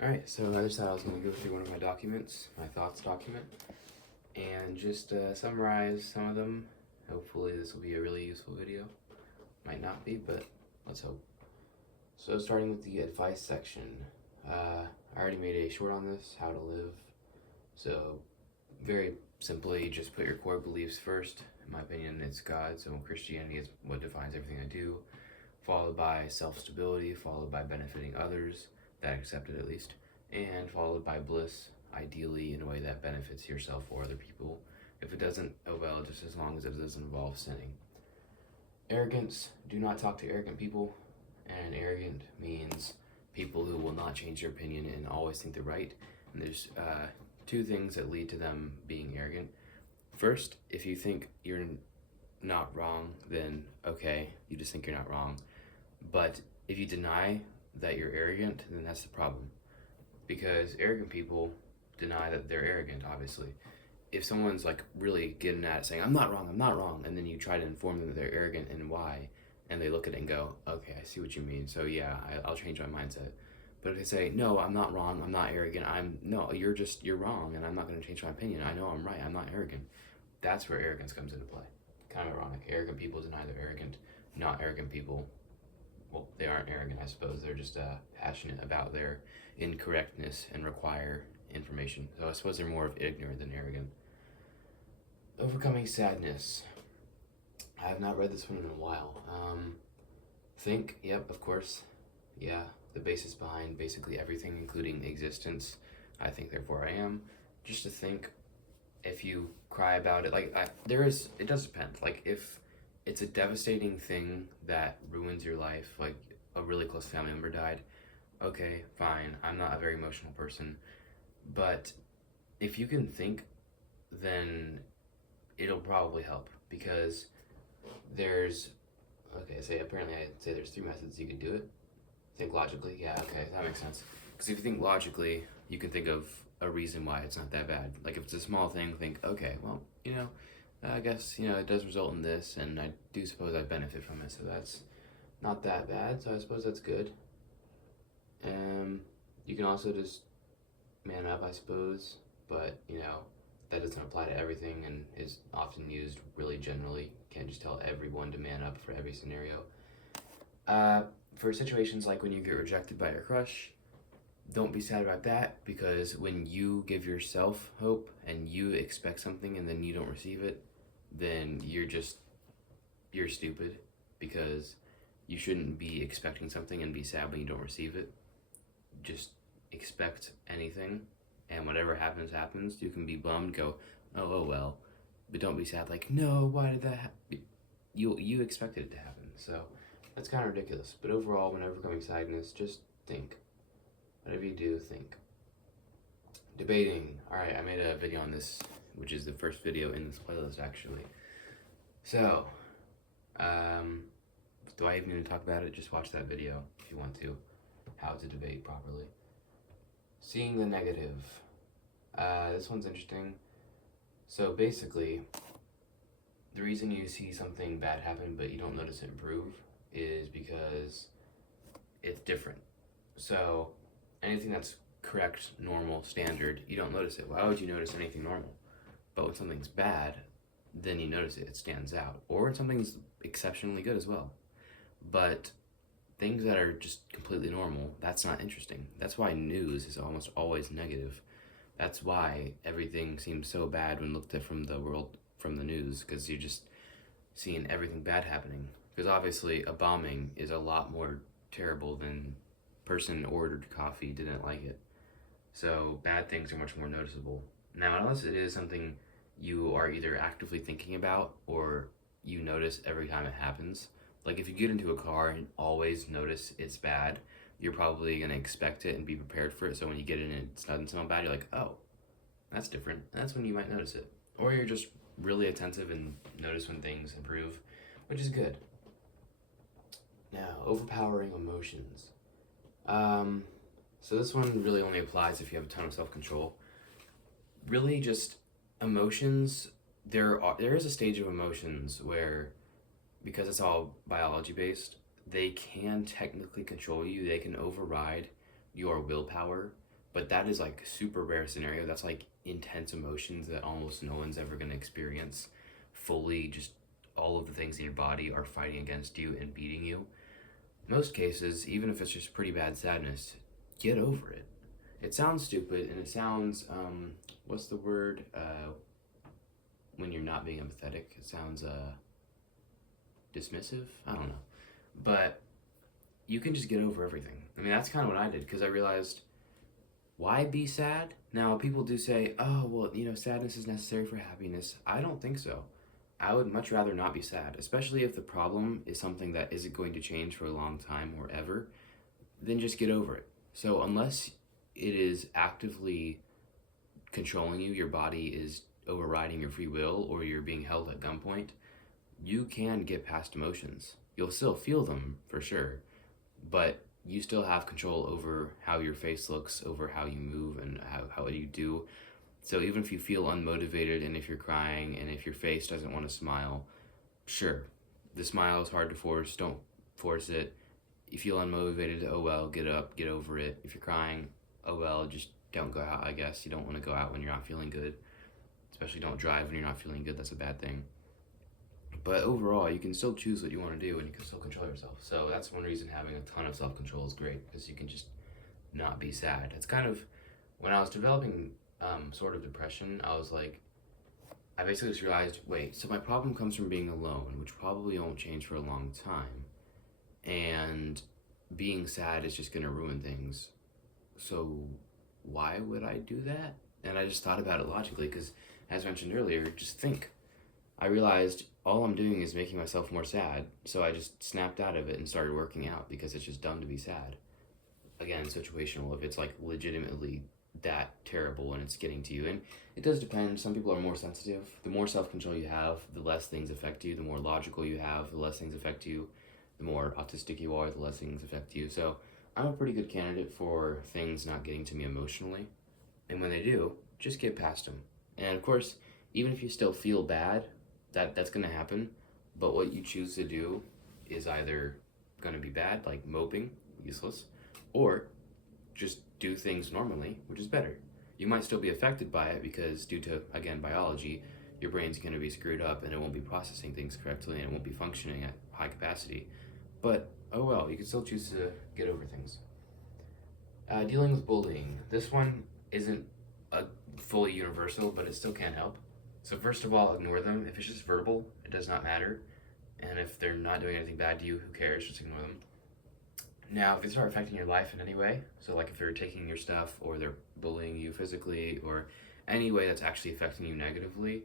Alright, so I just thought I was going to go through one of my documents, my thoughts document, and just summarize some of them. Hopefully this will be a really useful video. Might not be, but let's hope. So starting with the advice section, I already made a short on this, how to live. So very simply, just put your core beliefs first. In my opinion, it's God, so Christianity is what defines everything I do, followed by self-stability, followed by benefiting others, that accept it at least, and followed by bliss, ideally in a way that benefits yourself or other people. If it doesn't, oh well, just as long as it doesn't involve sinning. Arrogance, do not talk to arrogant people, and arrogant means people who will not change their opinion and always think they're right. And there's two things that lead to them being arrogant. First, if you think you're not wrong, then okay, you just think you're not wrong. But if you deny that you're arrogant, then that's the problem. Because arrogant people deny that they're arrogant, obviously. If someone's like really getting at it saying, I'm not wrong, and then you try to inform them that they're arrogant and why, and they look at it and go, okay, I see what you mean, so yeah, I'll change my mindset. But if they say, no, I'm not wrong, I'm not arrogant, you're wrong, and I'm not going to change my opinion, I know I'm right, I'm not arrogant. That's where arrogance comes into play. Kind of ironic. Arrogant people deny they're arrogant. Not arrogant people, well, they aren't arrogant, I suppose. They're just passionate about their incorrectness and require information. So I suppose they're more of ignorant than arrogant. Overcoming sadness. I have not read this one in a while. Think, yep, of course. Yeah, the basis behind basically everything, including existence. I think, therefore I am. Just to think, if you cry about it, it does depend. Like, if it's a devastating thing that ruins your life, like a really close family member died, okay, fine, I'm not a very emotional person. But if you can think, then it'll probably help, because there's, apparently I'd say there's 3 methods you can do it. Think logically, yeah, okay, that makes sense. Because if you think logically, you can think of a reason why it's not that bad. Like if it's a small thing, think, okay, well, I guess, it does result in this, and I do suppose I benefit from it, so that's not that bad, so I suppose that's good. You can also just man up, I suppose, but, that doesn't apply to everything and is often used really generally. Can't just tell everyone to man up for every scenario. For situations like when you get rejected by your crush, don't be sad about that, because when you give yourself hope and you expect something and then you don't receive it, then you're stupid, because you shouldn't be expecting something and be sad when you don't receive it. Just expect anything, and whatever happens, happens. You can be bummed, go, oh well, but don't be sad like, no, why did that happen? You expected it to happen, so that's kind of ridiculous. But overall, whenever coming sadness, just think. Whatever you do, think. Debating. Alright, I made a video on this, which is the first video in this playlist, actually. So, do I even need to talk about it? Just watch that video if you want to. How to debate properly. Seeing the negative. This one's interesting. So basically, the reason you see something bad happen but you don't notice it improve is because it's different. So anything that's correct, normal, standard, you don't notice it. Why would you notice anything normal? But when something's bad, then you notice it, it stands out. Or when something's exceptionally good as well. But things that are just completely normal, that's not interesting. That's why news is almost always negative. That's why everything seems so bad when looked at from the news, because you're just seeing everything bad happening. Because obviously a bombing is a lot more terrible than person ordered coffee, didn't like it. So bad things are much more noticeable. Now, unless it is something you are either actively thinking about or you notice every time it happens, like if you get into a car and always notice it's bad, you're probably going to expect it and be prepared for it. So when you get in and it's not something bad, you're like, oh, that's different. And that's when you might notice it. Or you're just really attentive and notice when things improve, which is good. Now, overpowering emotions. So this one really only applies if you have a ton of self-control. Really just emotions, there is a stage of emotions where, because it's all biology based, they can technically control you. They can override your willpower. But that is like super rare scenario. That's like intense emotions that almost no one's ever going to experience fully. Just all of the things in your body are fighting against you and beating you. Most cases, even if it's just pretty bad sadness, get over it. It sounds stupid and it sounds, what's the word when you're not being empathetic? It sounds dismissive? I don't know. But you can just get over everything. I mean, that's kind of what I did because I realized, why be sad? Now, people do say, oh, well, sadness is necessary for happiness. I don't think so. I would much rather not be sad, especially if the problem is something that isn't going to change for a long time or ever, then just get over it. So, unless it is actively controlling you, your body is overriding your free will, or you're being held at gunpoint, you can get past emotions. You'll still feel them for sure, but you still have control over how your face looks, over how you move, and how you do. So even if you feel unmotivated, and if you're crying, and if your face doesn't want to smile, sure, the smile is hard to force, don't force it. You feel unmotivated, oh well, get up, get over it. If you're crying, oh well, just don't go out, I guess. You don't want to go out when you're not feeling good. Especially don't drive when you're not feeling good, that's a bad thing. But overall, you can still choose what you want to do and you can still control yourself. So that's one reason having a ton of self-control is great, because you can just not be sad. It's kind of, when I was developing sort of depression, I was like, I basically just realized, wait, so my problem comes from being alone, which probably won't change for a long time. And being sad is just going to ruin things. So why would I do that? And I just thought about it logically, because as mentioned earlier, just think. I realized all I'm doing is making myself more sad, so I just snapped out of it and started working out because it's just dumb to be sad. Again, situational, if it's like legitimately that terrible and it's getting to you. And it does depend. Some people are more sensitive. The more self-control you have, the less things affect you. The more logical you have, the less things affect you. The more autistic you are, the less things affect you. So I'm a pretty good candidate for things not getting to me emotionally. And when they do, just get past them. And of course, even if you still feel bad, that's going to happen. But what you choose to do is either going to be bad, like moping, useless, or just do things normally, which is better. You might still be affected by it because, due to, again, biology, your brain's going to be screwed up and it won't be processing things correctly and it won't be functioning at high capacity. But, oh well, you can still choose to get over things. Dealing with bullying. This one isn't a fully universal, but it still can help. So first of all, ignore them. If it's just verbal, it does not matter. And if they're not doing anything bad to you, who cares? Just ignore them. Now, if they start affecting your life in any way, so like if they're taking your stuff or they're bullying you physically or any way that's actually affecting you negatively,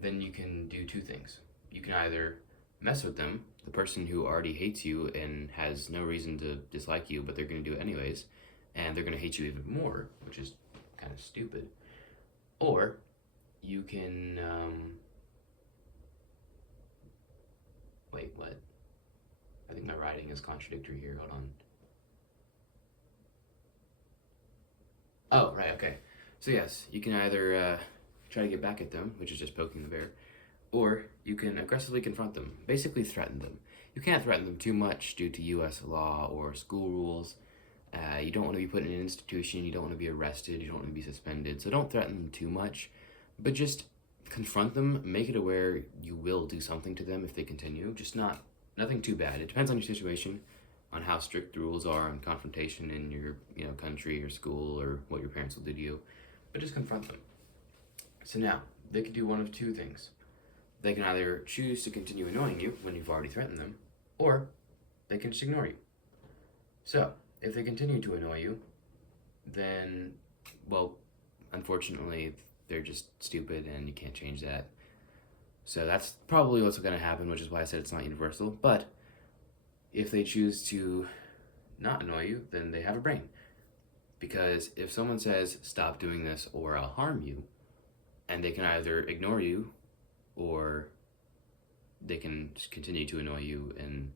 then you can do two things. You can either mess with them, the person who already hates you and has no reason to dislike you, but they're going to do it anyways, and they're going to hate you even more, which is kind of stupid. Or you can, wait, what? I think my writing is contradictory here, hold on. Oh, right, okay. So yes, you can either try to get back at them, which is just poking the bear, or you can aggressively confront them, basically threaten them. You can't threaten them too much due to US law or school rules. You don't want to be put in an institution, you don't want to be arrested, you don't want to be suspended, so don't threaten them too much, but just confront them, make it aware you will do something to them if they continue, just nothing too bad. It depends on your situation, on how strict the rules are on confrontation in your country or school or what your parents will do to you, but just confront them. So now, they can do one of two things. They can either choose to continue annoying you when you've already threatened them, or they can just ignore you. So, if they continue to annoy you, then, well, unfortunately, they're just stupid and you can't change that. So that's probably what's going to happen, which is why I said it's not universal. But if they choose to not annoy you, then they have a brain. Because if someone says, stop doing this or I'll harm you, and they can either ignore you or they can just continue to annoy you and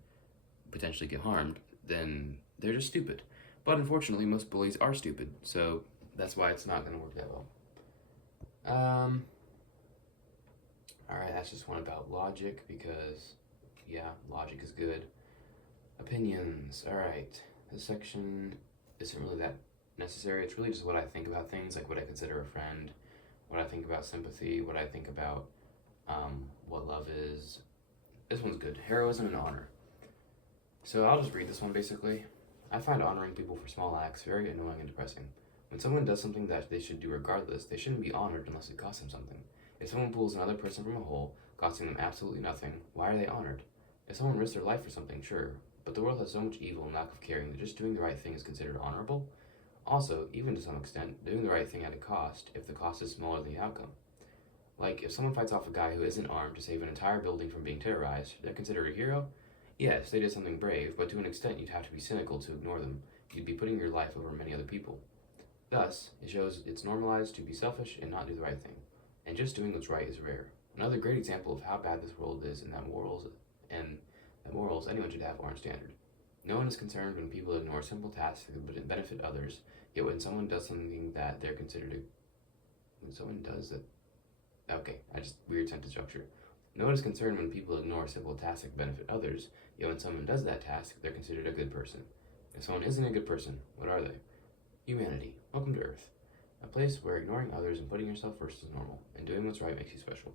potentially get harmed, then they're just stupid. But unfortunately, most bullies are stupid, so that's why it's not going to work that well. Alright, that's just one about logic, because, yeah, logic is good. Opinions. Alright, this section isn't really that necessary. It's really just what I think about things, like what I consider a friend, what I think about sympathy, what I think about what love is. This one's good. Heroism and honor. So I'll just read this one basically. I find honoring people for small acts very annoying and depressing. When someone does something that they should do regardless, they shouldn't be honored unless it costs them something. If someone pulls another person from a hole, costing them absolutely nothing, why are they honored? If someone risks their life for something, sure, but the world has so much evil and lack of caring that just doing the right thing is considered honorable. Also, even to some extent, doing the right thing at a cost if the cost is smaller than the outcome. Like, if someone fights off a guy who isn't armed to save an entire building from being terrorized, they're considered a hero? Yes, they did something brave, but to an extent you'd have to be cynical to ignore them. You'd be putting your life over many other people. Thus, it shows it's normalized to be selfish and not do the right thing. And just doing what's right is rare. Another great example of how bad this world is and that morals anyone should have aren't standard. No one is concerned when people ignore simple tasks that would benefit others, yet when someone does something that they're considered a when someone does that okay, I just weird sentence structure. No one is concerned when people ignore simple tasks that benefit others, yet when someone does that task, they're considered a good person. If someone isn't a good person, what are they? Humanity. Welcome to Earth. A place where ignoring others and putting yourself first is normal, and doing what's right makes you special.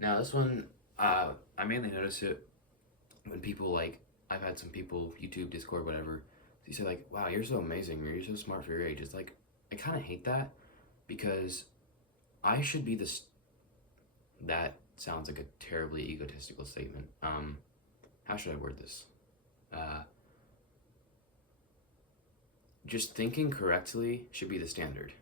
Now, this one, I mainly notice it when people, like, I've had some people, YouTube, Discord, whatever, they say, like, wow, you're so amazing, or you're so smart for your age. It's like, I kind of hate that, because I should be this. That sounds like a terribly egotistical statement. How should I word this? Just thinking correctly should be the standard.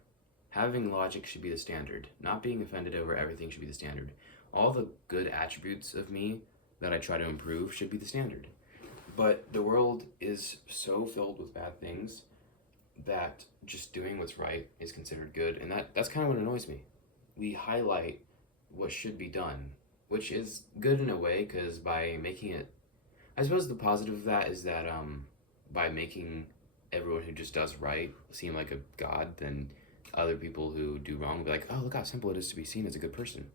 Having logic should be the standard. Not being offended over everything should be the standard. All the good attributes of me that I try to improve should be the standard. But the world is so filled with bad things that just doing what's right is considered good, and that's kind of what annoys me. We highlight what should be done, which is good in a way, because by making it, I suppose the positive of that is that by making everyone who just does right seem like a god, then other people who do wrong will be like, oh, look how simple it is to be seen as a good person,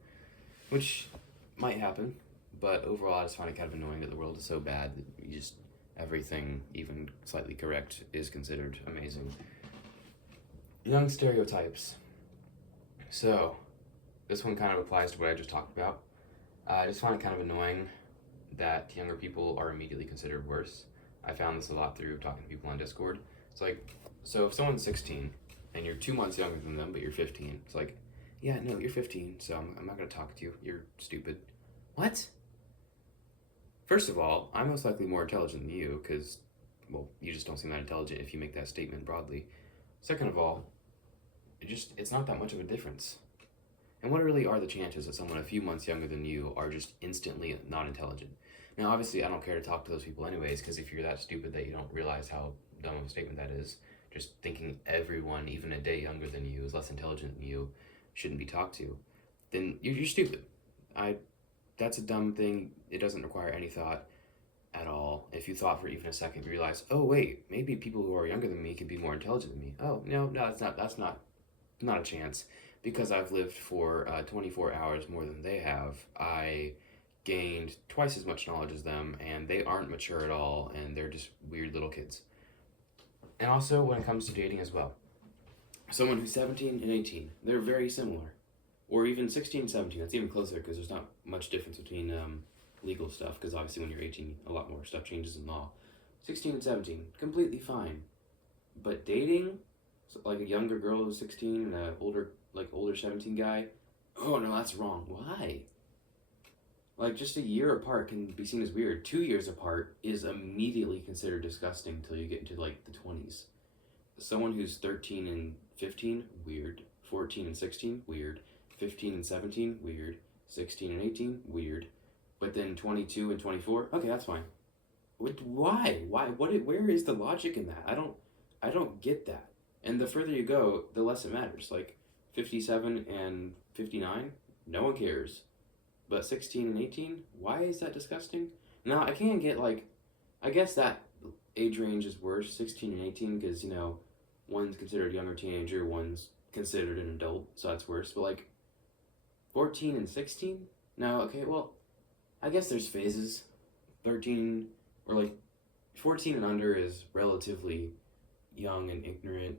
which might happen, but overall I just find it kind of annoying that the world is so bad that you just everything, even slightly correct, is considered amazing. Young stereotypes. So, this one kind of applies to what I just talked about. I just find it kind of annoying that younger people are immediately considered worse. I found this a lot through talking to people on Discord. It's like, so if someone's 16 and you're 2 months younger than them, but you're 15, it's like, yeah, no, you're 15, so I'm not going to talk to you. You're stupid. What? First of all, I'm most likely more intelligent than you, because, well, you just don't seem that intelligent if you make that statement broadly. Second of all, it's not that much of a difference. And what really are the chances that someone a few months younger than you are just instantly not intelligent? Now, obviously, I don't care to talk to those people anyways, because if you're that stupid that you don't realize how dumb of a statement that is, just thinking everyone, even a day younger than you, is less intelligent than you, shouldn't be talked to, then you're stupid. That's a dumb thing. It doesn't require any thought at all. If you thought for even a second, you realize, oh wait, maybe people who are younger than me can be more intelligent than me. Oh no, that's not a chance. Because I've lived for 24 hours more than they have, I gained twice as much knowledge as them, and they aren't mature at all, and they're just weird little kids. And also, when it comes to dating as well, someone who's 17 and 18, they're very similar. Or even 16 and 17, that's even closer, because there's not much difference between legal stuff, because obviously when you're 18, a lot more stuff changes in law. 16 and 17, completely fine. But dating, so like a younger girl who's 16 and an older 17 guy, oh no, that's wrong. Why? Like, just a year apart can be seen as weird. 2 years apart is immediately considered disgusting until you get into like the 20s. Someone who's 13 and 15, weird. 14 and 16, weird. 15 and 17, weird. 16 and 18, weird. But then 22 and 24, okay, that's fine. Why? Where is the logic in that? I don't get that. And the further you go, the less it matters. Like 57 and 59, no one cares. But 16 and 18, why is that disgusting? Now, I can't get I guess that age range is worse, 16 and 18, because, one's considered a younger teenager, one's considered an adult, so that's worse. But 14 and 16? No, okay, well, I guess there's phases. 13, or 14 and under is relatively young and ignorant.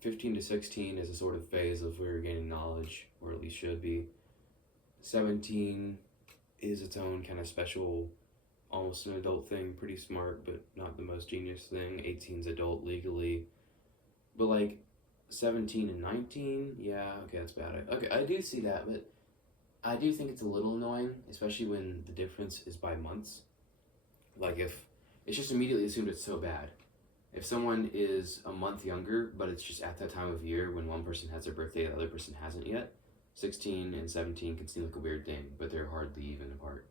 15 to 16 is a sort of phase of where you're gaining knowledge, or at least should be. 17 is its own kind of special, almost an adult thing, pretty smart, but not the most genius thing. 18's adult legally. But like 17 and 19, yeah, okay, that's bad. Okay, I do see that, but I do think it's a little annoying, especially when the difference is by months. Like if it's just immediately assumed it's so bad. If someone is a month younger, but it's just at that time of year when one person has their birthday, the other person hasn't yet, 16 and 17 can seem like a weird thing, but they're hardly even apart.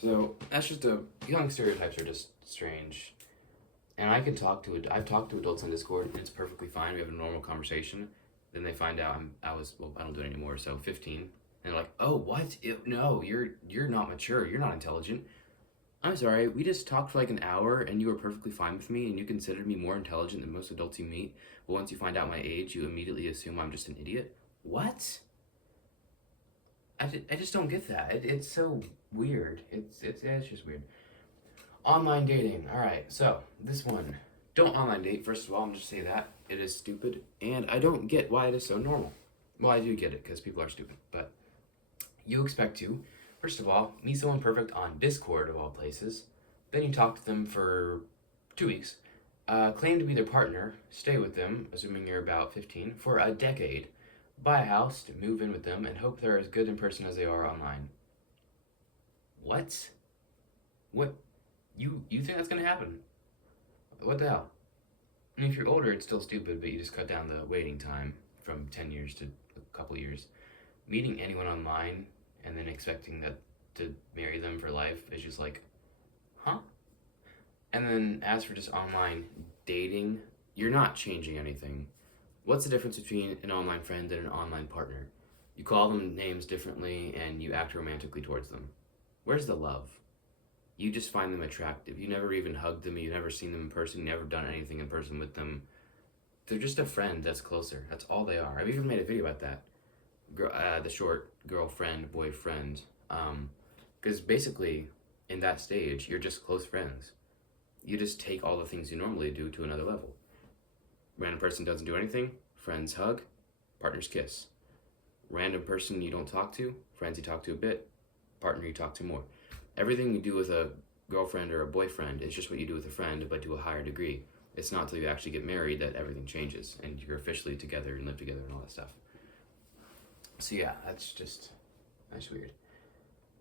So that's just young stereotypes are just strange. And I've talked to adults on Discord, and it's perfectly fine. We have a normal conversation. Then they find out I don't do it anymore. So 15, and they're like, "Oh, what? No, you're not mature. You're not intelligent." I'm sorry. We just talked for like an hour, and you were perfectly fine with me, and you considered me more intelligent than most adults you meet. But once you find out my age, you immediately assume I'm just an idiot. What? I just don't get that. It's so weird. It's just weird. Online dating. All right. So this one, don't online date. First of all, I'm just say that it is stupid, and I don't get why it is so normal. Well, I do get it because people are stupid, but you expect to, first of all, meet someone perfect on Discord of all places. Then you talk to them for 2 weeks, claim to be their partner, stay with them, assuming you're about 15, for a decade, buy a house to move in with them, and hope they're as good in person as they are online. What? What? You think that's gonna happen? What the hell? I mean, if you're older, it's still stupid, but you just cut down the waiting time from 10 years to a couple years. Meeting anyone online and then expecting that to marry them for life is just like, huh? And then as for just online dating, you're not changing anything. What's the difference between an online friend and an online partner? You call them names differently and you act romantically towards them. Where's the love? You just find them attractive. You never even hugged them. You've never seen them in person. You never done anything in person with them. They're just a friend that's closer. That's all they are. I've even made a video about that. The short girlfriend, boyfriend. Because basically, in that stage, you're just close friends. You just take all the things you normally do to another level. Random person doesn't do anything. Friends hug. Partners kiss. Random person you don't talk to. Friends you talk to a bit. Partner you talk to more. Everything you do with a girlfriend or a boyfriend is just what you do with a friend, but to a higher degree. It's not until you actually get married that everything changes and you're officially together and live together and all that stuff. So yeah, that's weird.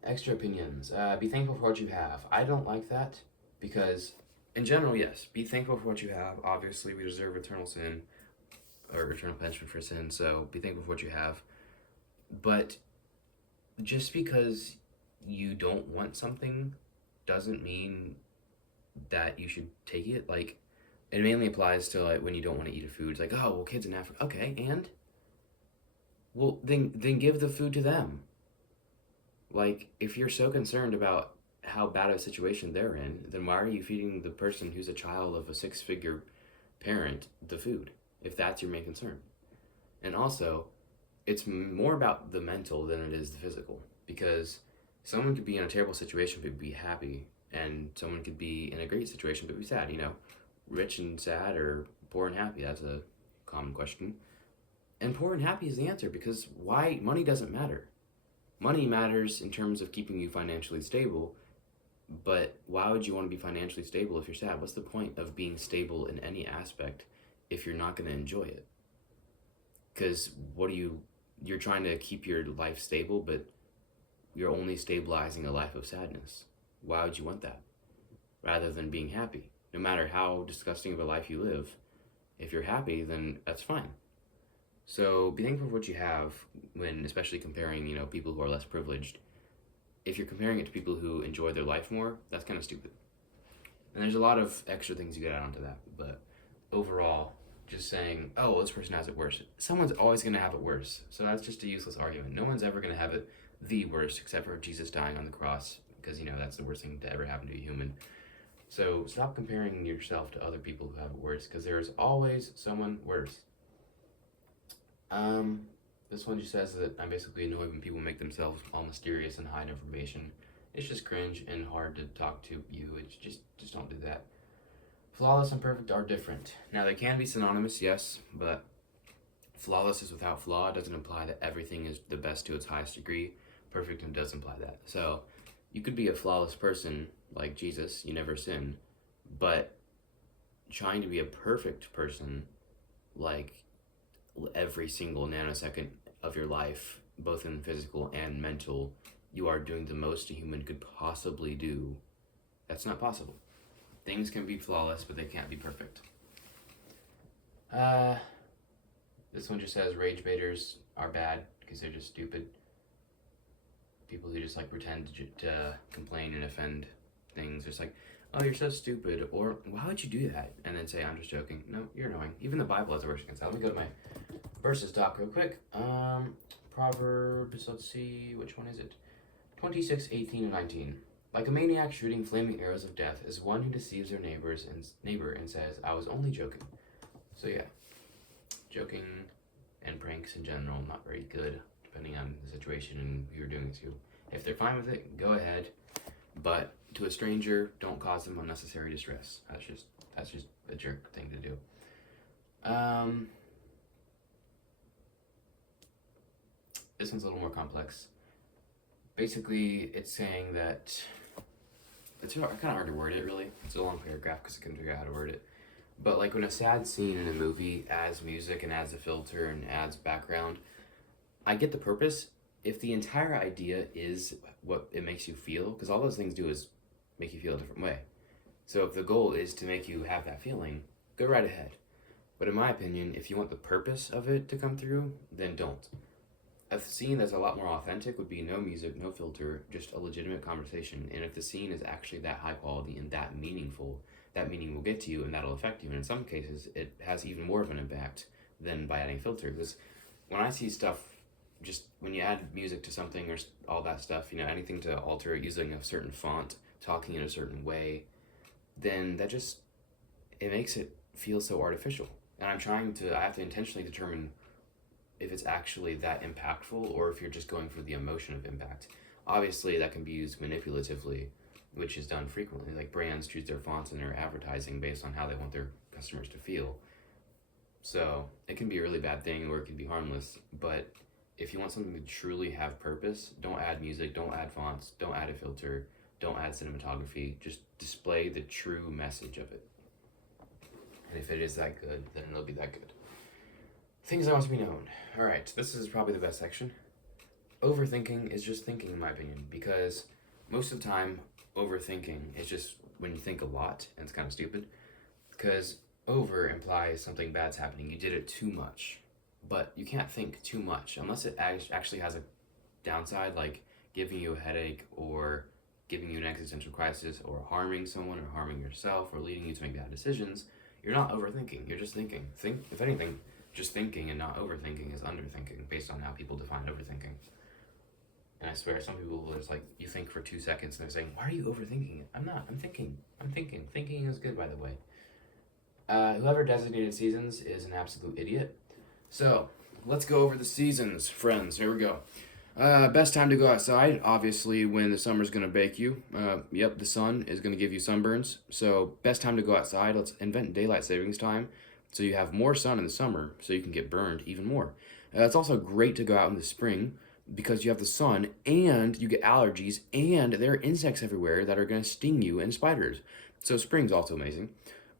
Extra opinions. Be thankful for what you have. I don't like that because, in general, yes, be thankful for what you have. Obviously, we deserve eternal sin or eternal punishment for sin, so be thankful for what you have. But just because you don't want something doesn't mean that you should take it. Like, it mainly applies to like when you don't want to eat a food. It's like, oh, well, kids in Africa, okay, and well, then give the food to them. Like, if you're so concerned about how bad of a situation they're in, then why are you feeding the person who's a child of a six-figure parent the food, if that's your main concern? And also, it's more about the mental than it is the physical, because someone could be in a terrible situation but be happy, and someone could be in a great situation but be sad, rich and sad or poor and happy. That's a common question. And poor and happy is the answer, because why? Money doesn't matter. Money matters in terms of keeping you financially stable, but why would you want to be financially stable if you're sad? What's the point of being stable in any aspect if you're not going to enjoy it? Because you're trying to keep your life stable, but you're only stabilizing a life of sadness. Why would you want that? Rather than being happy. No matter how disgusting of a life you live, if you're happy, then that's fine. So be thankful for what you have when, especially comparing, people who are less privileged. If you're comparing it to people who enjoy their life more, that's kind of stupid. And there's a lot of extra things you get onto that, but overall, just saying, oh, well, this person has it worse. Someone's always going to have it worse. So that's just a useless argument. No one's ever going to have it the worst, except for Jesus dying on the cross, because, that's the worst thing to ever happen to a human. So stop comparing yourself to other people who have it worse, because there's always someone worse. This one just says that I'm basically annoyed when people make themselves all mysterious and hide information. It's just cringe and hard to talk to you. It's just don't do that. Flawless and perfect are different. Now, they can be synonymous, yes, but flawless is without flaw doesn't imply that everything is the best to its highest degree. Perfect does imply that. So you could be a flawless person like Jesus, you never sin, but trying to be a perfect person like every single nanosecond of your life, both in physical and mental, you are doing the most a human could possibly do. That's not possible. Things can be flawless, but they can't be perfect. This one just says rage baiters are bad because they're just stupid. People who just like pretend to complain and offend things. It's like, oh, you're so stupid, or why would you do that? And then say, I'm just joking. No, you're annoying. Even the Bible has a verse against that. Let me go to my verses doc real quick. Proverbs, let's see, which one is it? 26, 18, and 19. Like a maniac shooting flaming arrows of death is one who deceives their neighbor and says, I was only joking. So yeah, joking and pranks in general, not very good, depending on the situation and who you're doing it to. If they're fine with it, go ahead. But to a stranger, don't cause them unnecessary distress. That's just a jerk thing to do. This one's a little more complex. Basically, it's saying that it's kind of hard to word it, really. It's a long paragraph because I couldn't figure out how to word it. But like when a sad scene in a movie adds music and adds a filter and adds background, I get the purpose. If the entire idea is what it makes you feel, because all those things do is make you feel a different way. So if the goal is to make you have that feeling, go right ahead. But in my opinion, if you want the purpose of it to come through, then don't. A scene that's a lot more authentic would be no music, no filter, just a legitimate conversation. And if the scene is actually that high quality and that meaningful, that meaning will get to you and that'll affect you. And in some cases, it has even more of an impact than by adding filter. Because when I see stuff, just when you add music to something or all that stuff, anything to alter it using a certain font, talking in a certain way, then that just, it makes it feel so artificial. And I have to intentionally determine if it's actually that impactful or if you're just going for the emotion of impact. Obviously, that can be used manipulatively, which is done frequently. Like brands choose their fonts in their advertising based on how they want their customers to feel. So it can be a really bad thing or it can be harmless. But if you want something to truly have purpose, don't add music, don't add fonts, don't add a filter, don't add cinematography. Just display the true message of it. And if it is that good, then it'll be that good. Things I want to be known. Alright, this is probably the best section. Overthinking is just thinking, in my opinion, because most of the time, overthinking is just when you think a lot, and it's kind of stupid, because over implies something bad's happening. You did it too much, but you can't think too much unless it actually has a downside, like giving you a headache or giving you an existential crisis or harming someone or harming yourself or leading you to make bad decisions. You're not overthinking, you're just thinking. If anything, just thinking and not overthinking is underthinking based on how people define overthinking. And I swear, some people will just you think for 2 seconds and they're saying, why are you overthinking it? I'm not, I'm thinking. Thinking is good, by the way. Whoever designated seasons is an absolute idiot. So, let's go over the seasons, friends. Here we go. Best time to go outside, obviously, when the summer's going to bake you. Yep, the sun is going to give you sunburns. So, best time to go outside, let's invent daylight savings time. So you have more sun in the summer, so you can get burned even more. It's also great to go out in the spring because you have the sun and you get allergies and there are insects everywhere that are going to sting you and spiders. So spring's also amazing.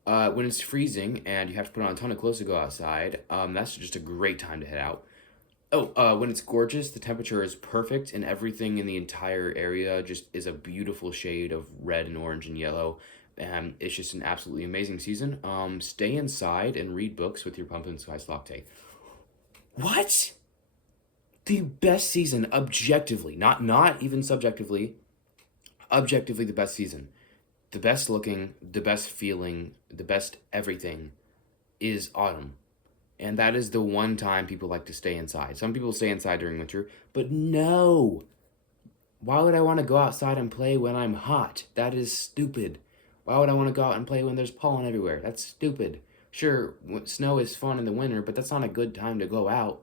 When it's freezing and you have to put on a ton of clothes to go outside, that's just a great time to head out. When it's gorgeous, the temperature is perfect and everything in the entire area just is a beautiful shade of red and orange and yellow. And it's just an absolutely amazing season. Stay inside and read books with your pumpkin spice latte. What? The best season, objectively, not even subjectively, objectively the best season. The best looking, the best feeling, the best everything is autumn. And that is the one time people like to stay inside. Some people stay inside during winter, but no. Why would I want to go outside and play when I'm hot? That is stupid. Why would I want to go out and play when there's pollen everywhere? That's stupid. Sure, snow is fun in the winter, but that's not a good time to go out.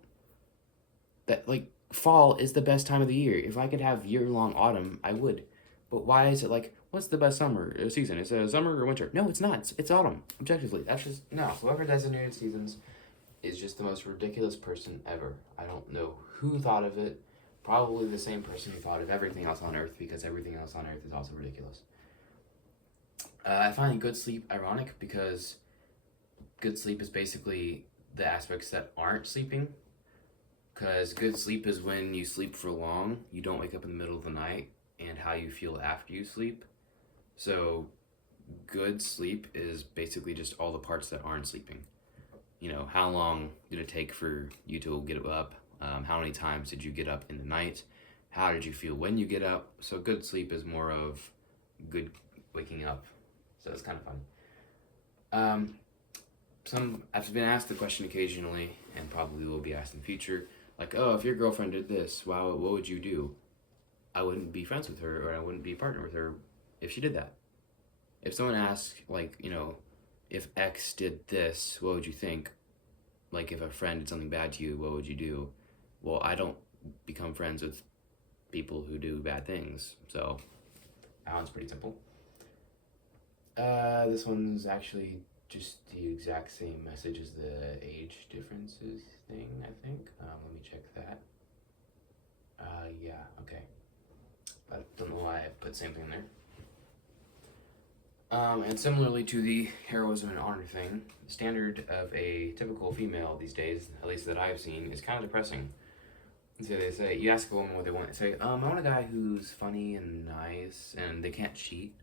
Fall is the best time of the year. If I could have year-long autumn, I would. But why is it what's the best summer season? Is it summer or winter? No, it's not. It's autumn, objectively. That's just, no. Whoever designated seasons is just the most ridiculous person ever. I don't know who thought of it. Probably the same person who thought of everything else on Earth, because everything else on Earth is also ridiculous. I find good sleep ironic because good sleep is basically the aspects that aren't sleeping. Because good sleep is when you sleep for long, you don't wake up in the middle of the night, and how you feel after you sleep. So, good sleep is basically just all the parts that aren't sleeping. How long did it take for you to get up? How many times did you get up in the night? How did you feel when you get up? So, good sleep is more of good waking up. So, it's kind of funny. I've been asked the question occasionally, and probably will be asked in the future, like, oh, if your girlfriend did this, wow, what would you do? I wouldn't be friends with her, or I wouldn't be a partner with her if she did that. If someone asks, like, if X did this, what would you think? Like, if a friend did something bad to you, what would you do? Well, I don't become friends with people who do bad things, so that one's pretty simple. This one's actually just the exact same message as the age differences thing, I think. Let me check that. Yeah, okay. I don't know why I put the same thing there. And similarly to the heroism and honor thing, the standard of a typical female these days, at least that I've seen, is kind of depressing. So they say, you ask a woman what they want, they say, I want a guy who's funny and nice and they can't cheat.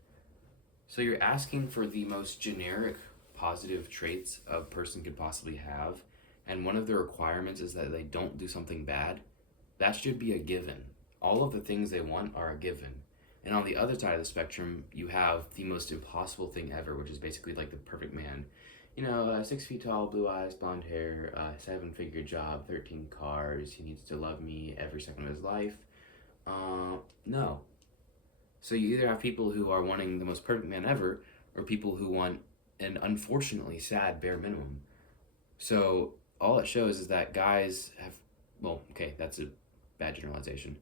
So you're asking for the most generic positive traits a person could possibly have, and one of the requirements is that they don't do something bad. That should be a given. All of the things they want are a given. And on the other side of the spectrum, you have the most impossible thing ever, which is basically like the perfect man. 6 feet tall, blue eyes, blonde hair, 7-figure job, 13 cars, he needs to love me every second of his life. No. So you either have people who are wanting the most perfect man ever, or people who want an unfortunately sad bare minimum. So all it shows is that guys have, well, okay, that's a bad generalization.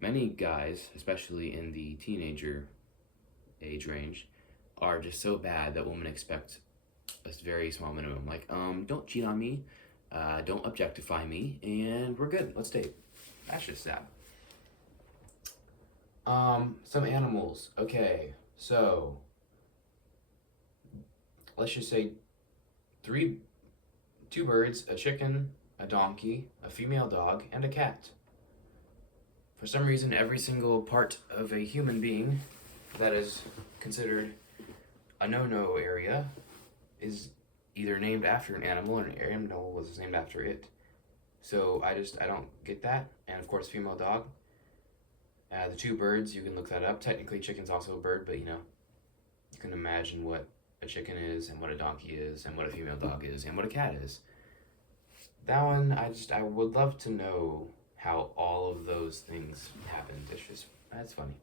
Many guys, especially in the teenager age range, are just so bad that women expect a very small minimum. Like, don't cheat on me, don't objectify me, and we're good. Let's date. That's just sad. Some animals. Okay, so let's just say two birds, a chicken, a donkey, a female dog, and a cat. For some reason, every single part of a human being that is considered a no-no area is either named after an animal or an animal was named after it. So I don't get that. And of course, female dog. The two birds, you can look that up. Technically, chicken's also a bird, but you can imagine what a chicken is and what a donkey is and what a female dog is and what a cat is. That one, I would love to know how all of those things happened. That's funny.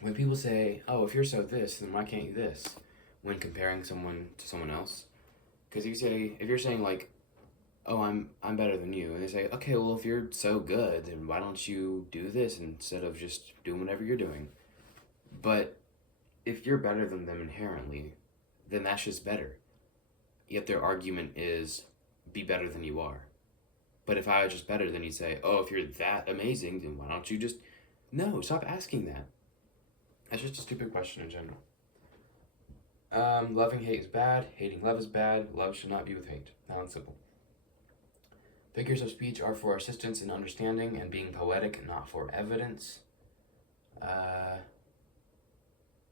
When people say, oh, if you're so this, then why can't you this? When comparing someone to someone else. Because if you're saying like, oh, I'm better than you, and they say, okay, well, if you're so good, then why don't you do this instead of just doing whatever you're doing? But if you're better than them inherently, then that's just better. Yet their argument is, be better than you are. But if I was just better, then you'd say, oh, if you're that amazing, then why don't you just... No, stop asking that. That's just a stupid question in general. Loving hate is bad. Hating love is bad. Love should not be with hate. That one's simple. Figures of speech are for assistance in understanding and being poetic, not for evidence.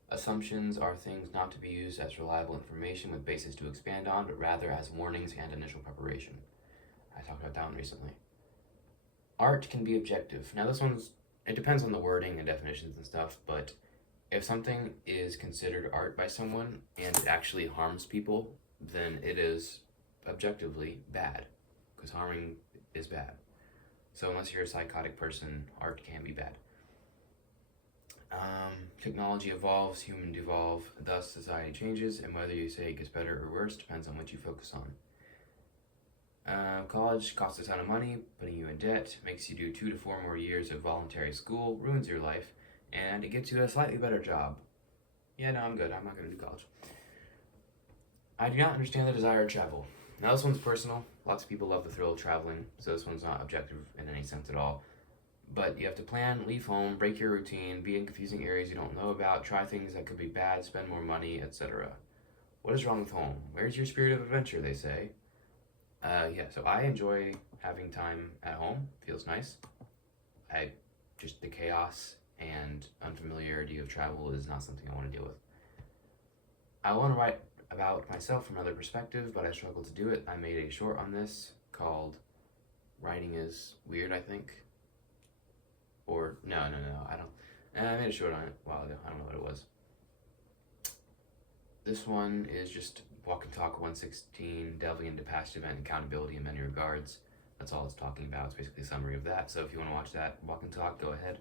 Assumptions are things not to be used as reliable information with basis to expand on, but rather as warnings and initial preparation. I talked about that one recently. Art can be objective. Now it depends on the wording and definitions and stuff, but if something is considered art by someone and it actually harms people, then it is objectively bad, because harming is bad. So unless you're a psychotic person, art can be bad. Technology evolves, humans evolve, thus society changes, and whether you say it gets better or worse depends on what you focus on. College costs a ton of money, putting you in debt, makes you do 2 to 4 more years of voluntary school, ruins your life, and it gets you a slightly better job. Yeah, no, I'm good. I'm not going to do college. I do not understand the desire to travel. Now, this one's personal. Lots of people love the thrill of traveling, so this one's not objective in any sense at all. But you have to plan, leave home, break your routine, be in confusing areas you don't know about, try things that could be bad, spend more money, etc. What is wrong with home? Where's your spirit of adventure, they say. Yeah, so I enjoy having time at home. Feels nice. Just the chaos and unfamiliarity of travel is not something I want to deal with. I want to write about myself from another perspective, but I struggle to do it. I made a short on this called Writing is Weird, I think. Or, no, I don't. I made a short on it a while ago. I don't know what it was. This one is just Walk and Talk 116, delving into past event accountability in many regards. That's all it's talking about. It's basically a summary of that. So if you want to watch that Walk and Talk, go ahead.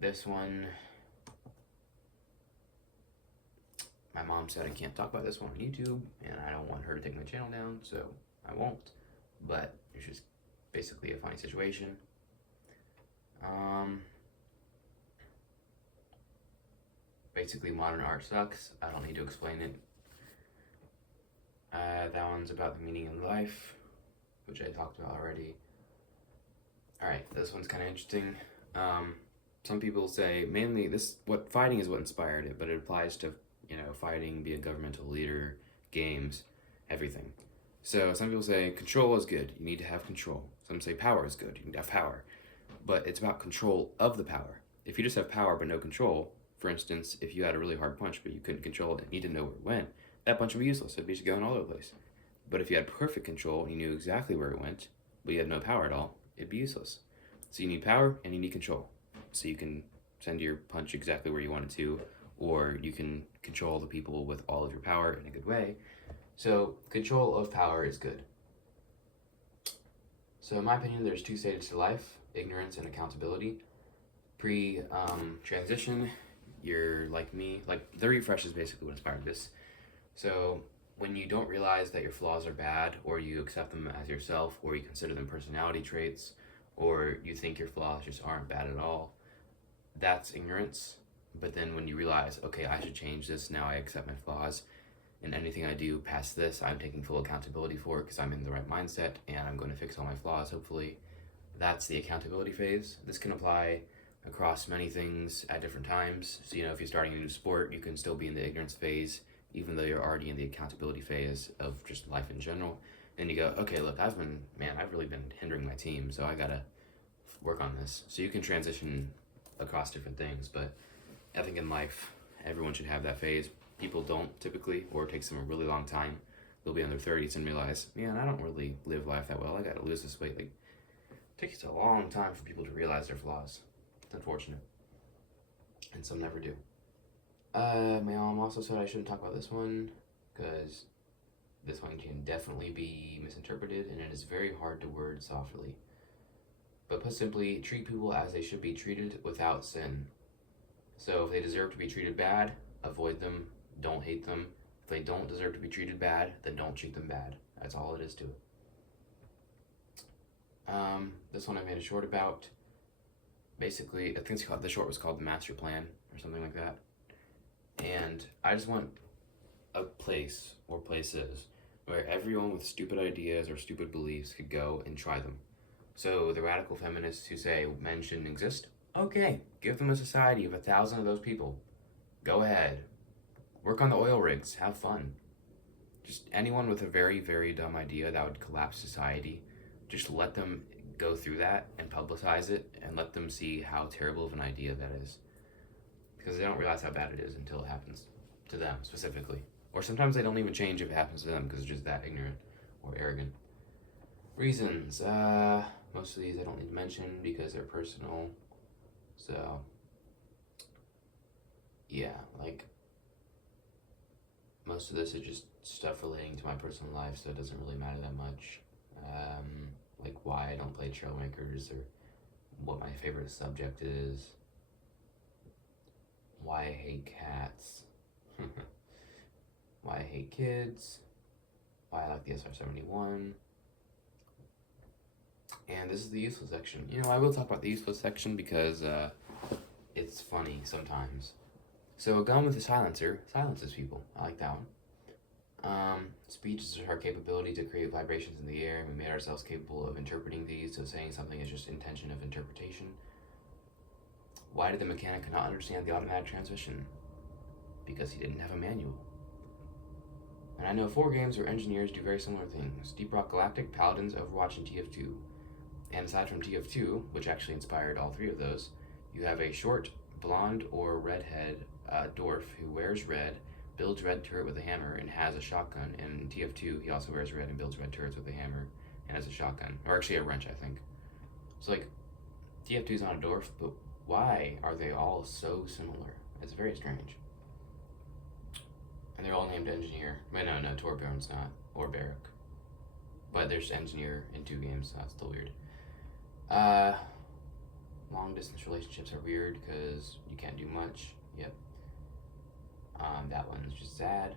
This one, my mom said I can't talk about this one on YouTube, and I don't want her to take my channel down, so I won't. But it's just basically a funny situation. Basically, modern art sucks. I don't need to explain it. That one's about the meaning of life, which I talked about already. Alright, this one's kind of interesting. Some people say mainly what fighting is what inspired it, but it applies to, fighting, be a governmental leader, games, everything. So some people say control is good. You need to have control. Some say power is good. You need to have power. But it's about control of the power. If you just have power but no control, for instance, if you had a really hard punch but you couldn't control it and you didn't know where it went, that punch would be useless. It'd be just going all over the place. But if you had perfect control and you knew exactly where it went, but you had no power at all, it'd be useless. So you need power and you need control. So you can send your punch exactly where you want it to, or you can control the people with all of your power in a good way. So control of power is good. So in my opinion, there's two stages to life: ignorance and accountability. Transition, you're like me. Like, the refresh is basically what inspired this. So when you don't realize that your flaws are bad, or you accept them as yourself, or you consider them personality traits, or you think your flaws just aren't bad at all, that's ignorance. But then when you realize, okay, I should change this, now I accept my flaws, and anything I do past this, I'm taking full accountability for it because I'm in the right mindset and I'm going to fix all my flaws, hopefully. That's the accountability phase. This can apply across many things at different times. So, if you're starting a new sport, you can still be in the ignorance phase, even though you're already in the accountability phase of just life in general. Then you go, okay, look, I've really been hindering my team, so I gotta work on this. So you can transition across different things, but I think in life, everyone should have that phase. People don't typically, or it takes them a really long time. They'll be in their 30s and realize, man, I don't really live life that well. I gotta lose this weight. Like, it takes a long time for people to realize their flaws. It's unfortunate. And some never do. My mom also said I shouldn't talk about this one, because this one can definitely be misinterpreted, and it is very hard to word softly. But put simply, treat people as they should be treated without sin. So if they deserve to be treated bad, avoid them, don't hate them. If they don't deserve to be treated bad, then don't treat them bad. That's all it is to it. This one I made a short about. Basically, I think the short was called The Master Plan, or something like that. And I just want a place, or places, where everyone with stupid ideas or stupid beliefs could go and try them. So the radical feminists who say men shouldn't exist, okay, give them a society of 1,000 of those people. Go ahead. Work on the oil rigs. Have fun. Just anyone with a very, very dumb idea that would collapse society, just let them go through that and publicize it and let them see how terrible of an idea that is. Because they don't realize how bad it is until it happens to them specifically. Or sometimes they don't even change if it happens to them because they're just that ignorant or arrogant. Reasons. Most of these I don't need to mention because they're personal. So, yeah, like, most of this is just stuff relating to my personal life, so it doesn't really matter that much. Like why I don't play Trailmakers, or what my favorite subject is, why I hate cats, why I hate kids, why I like the SR-71, and this is the useless section. I will talk about the useless section because it's funny sometimes. So a gun with a silencer silences people. I like that one. Speech is our capability to create vibrations in the air. We made ourselves capable of interpreting these, so saying something is just intention of interpretation. Why did the mechanic not understand the automatic transmission? Because he didn't have a manual. And I know 4 games where engineers do very similar things. Deep Rock Galactic, Paladins, Overwatch, and TF2. And aside from TF2, which actually inspired all 3 of those, you have a short, blonde, or redhead dwarf who wears red, builds red turret with a hammer, and has a shotgun. And in TF2, he also wears red and builds red turrets with a hammer and has a shotgun. Or actually a wrench, I think. So, like, TF2 is not a dwarf, but why are they all so similar? It's very strange. And they're all named Engineer. Wait, no, Torbjorn's not. Or Barrack. But there's Engineer in 2 games, so that's still weird. Long distance relationships are weird because you can't do much. Yep. That one's just sad.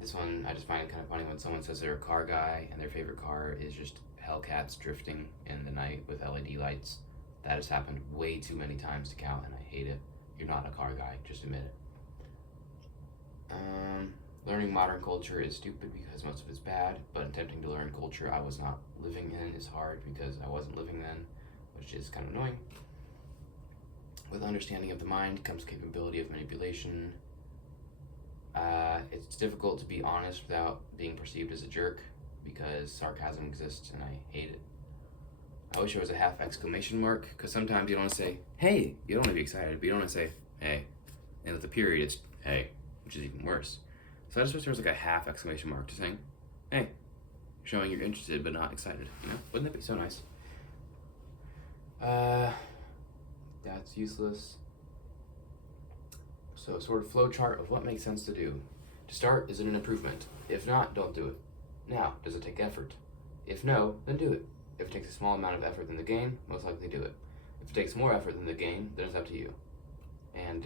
This one, I just find it kind of funny when someone says they're a car guy and their favorite car is just Hellcats drifting in the night with LED lights. That has happened way too many times to count, and I hate it. You're not a car guy, just admit it. Learning modern culture is stupid because most of it's bad, but attempting to learn culture I was not living in is hard because I wasn't living then, which is kind of annoying. With understanding of the mind comes capability of manipulation. It's difficult to be honest without being perceived as a jerk because sarcasm exists and I hate it. I wish there was a half exclamation mark because sometimes you don't want to say, hey, you don't want to be excited, but you don't want to say, hey. And with the period, it's hey, which is even worse. So I just wish there was like a half exclamation mark to saying, hey, showing you're interested but not excited. You know, wouldn't that be so nice? That's useless. So sort of flow chart of what makes sense to do. To start, is it an improvement? If not, don't do it. Now, does it take effort? If no, then do it. If it takes a small amount of effort than the game, most likely do it. If it takes more effort than the game, then it's up to you. And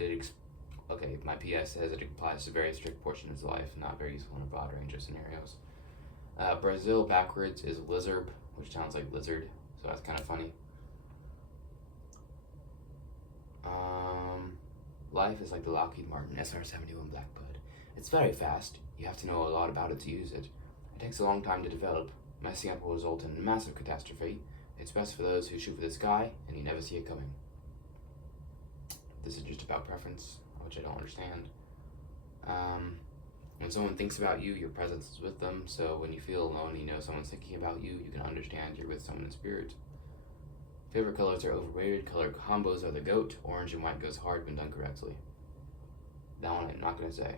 okay, my PS says it applies to very strict portions of life, not very useful in a broad range of scenarios. Brazil backwards is lizard, which sounds like lizard, so that's kind of funny. Life is like the Lockheed Martin SR-71 Blackbird. It's very fast. You have to know a lot about it to use it. It takes a long time to develop. Messing up will result in massive catastrophe. It's best for those who shoot for the sky and you never see it coming. This is just about preference, which I don't understand. When someone thinks about you, your presence is with them, so when you feel alone and you know someone's thinking about you, you can understand you're with someone in spirit. Favorite colors are overrated. Color combos are the goat. Orange and white goes hard when done correctly. That one I'm not going to say.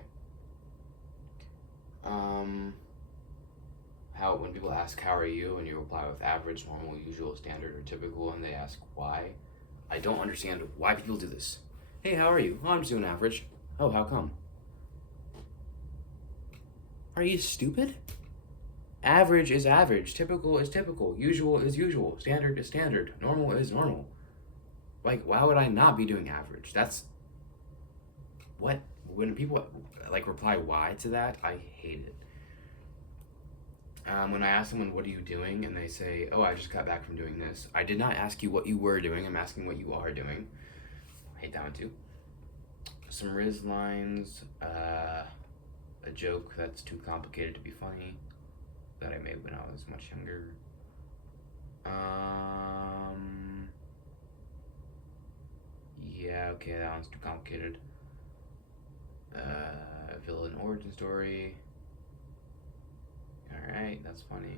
How when people ask how are you and you reply with average, normal, usual, standard, or typical, and they ask why, I don't understand why people do this. Hey, how are you? Oh, I'm just doing average. Oh, how come? Are you stupid? Average is average, typical is typical, usual is usual, standard is standard, normal is normal. Like, why would I not be doing average? That's what when people like reply why to that, I hate it. When I ask someone what are you doing and they say, oh, I just got back from doing this, I did not ask you what you were doing, I'm asking what you are doing. I hate that one too. Some Riz lines, a joke that's too complicated to be funny that I made when I was much younger. Yeah, okay, that one's too complicated. Villain origin story. Alright, that's funny.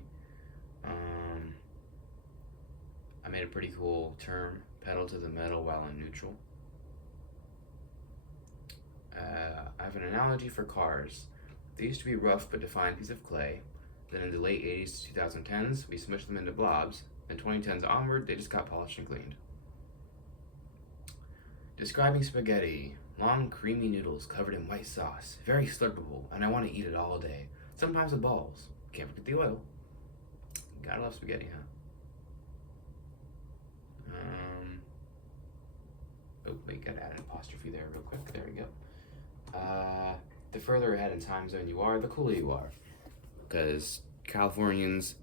I made a pretty cool term, pedal to the metal while in neutral. I have an analogy for cars. They used to be rough but defined piece of clay. Then in the late 80s to 2010s, we smushed them into blobs. In 2010s onward, they just got polished and cleaned. Describing spaghetti. Long, creamy noodles covered in white sauce. Very slurpable, and I want to eat it all day. Sometimes with balls. Can't forget the oil. Gotta love spaghetti, huh? Oh, wait, gotta add an apostrophe there real quick. There we go. The further ahead in time zone you are, the cooler you are. Because Californians,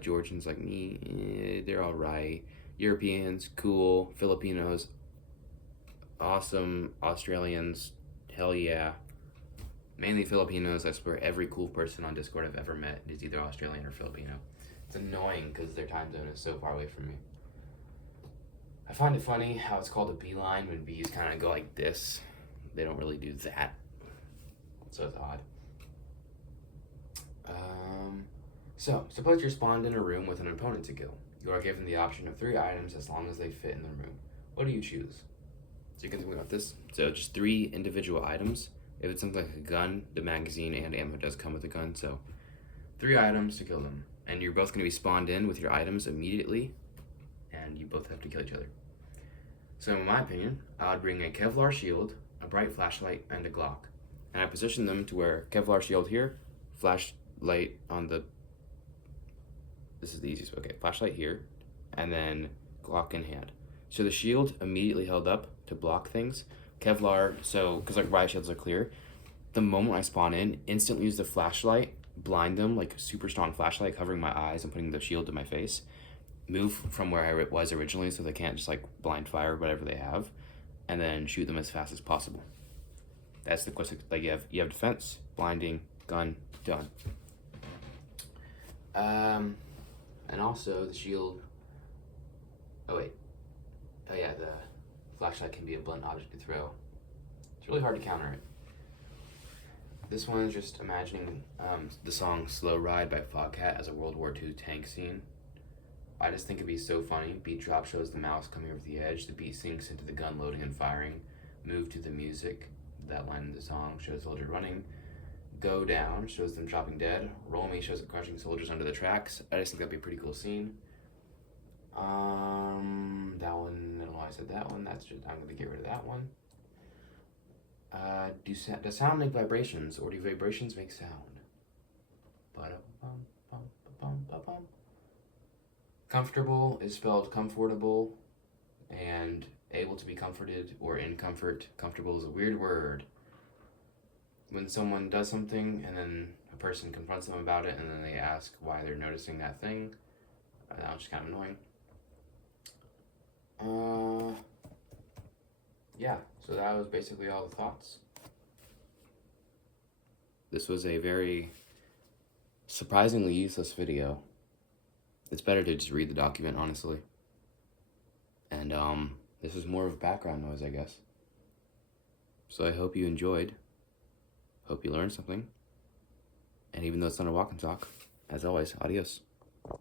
Georgians like me, they're alright. Europeans, cool. Filipinos, awesome. Australians, hell yeah. mainly Filipinos. I swear every cool person on Discord I've ever met is either Australian or Filipino. It's annoying because their time zone is so far away from me. I find it funny how it's called a beeline when bees kind of go like this. They don't really do that. So it's odd. So suppose you're spawned in a room with an opponent to kill. You are given the option of 3 items as long as they fit in the room. What do you choose? So you can think about this. So just 3 individual items. If it's something like a gun, the magazine and ammo does come with a gun, so 3 items to kill them. And you're both going to be spawned in with your items immediately, and you both have to kill each other. So in my opinion, I would bring a Kevlar shield, a bright flashlight, and a Glock. And I position them to where Kevlar shield here, flashlight on the... This is the easiest way. Okay, flashlight here, and then Glock in hand. So the shield immediately held up to block things. Kevlar, so, because like riot shields are clear, the moment I spawn in, instantly use the flashlight, blind them, like super strong flashlight covering my eyes and putting the shield to my face. Move from where I was originally so they can't just like blind fire whatever they have, and then shoot them as fast as possible. That's the question. Like you have defense, blinding, gun, done. And also the shield. Oh wait. Oh yeah, the flashlight can be a blunt object to throw. It's really hard to counter it. This one is just imagining the song "Slow Ride" by Foghat as a World War II tank scene. I just think it'd be so funny. Beat drop shows the mouse coming over the edge. The beat sinks into the gun loading and firing. Move to the music. That line in the song shows soldier running. Go down shows them dropping dead. Roll me shows them crushing soldiers under the tracks. I just think that'd be a pretty cool scene. That one, I don't know why I said that one. That's just, I'm gonna get rid of that one. Does sound make vibrations, or do vibrations make sound? Ba-da-bum-bum-bum-bum-bum. Comfortable is spelled comfortable, and able to be comforted or in comfort. Comfortable is a weird word. When someone does something and then a person confronts them about it and then they ask why they're noticing that thing, that was just kind of annoying. Yeah, so that was basically all the thoughts. This was a very surprisingly useless video. It's better to just read the document, honestly. And this was more of background noise, I guess. So I hope you enjoyed. Hope you learned something. And even though it's not a walk and talk, as always, adios.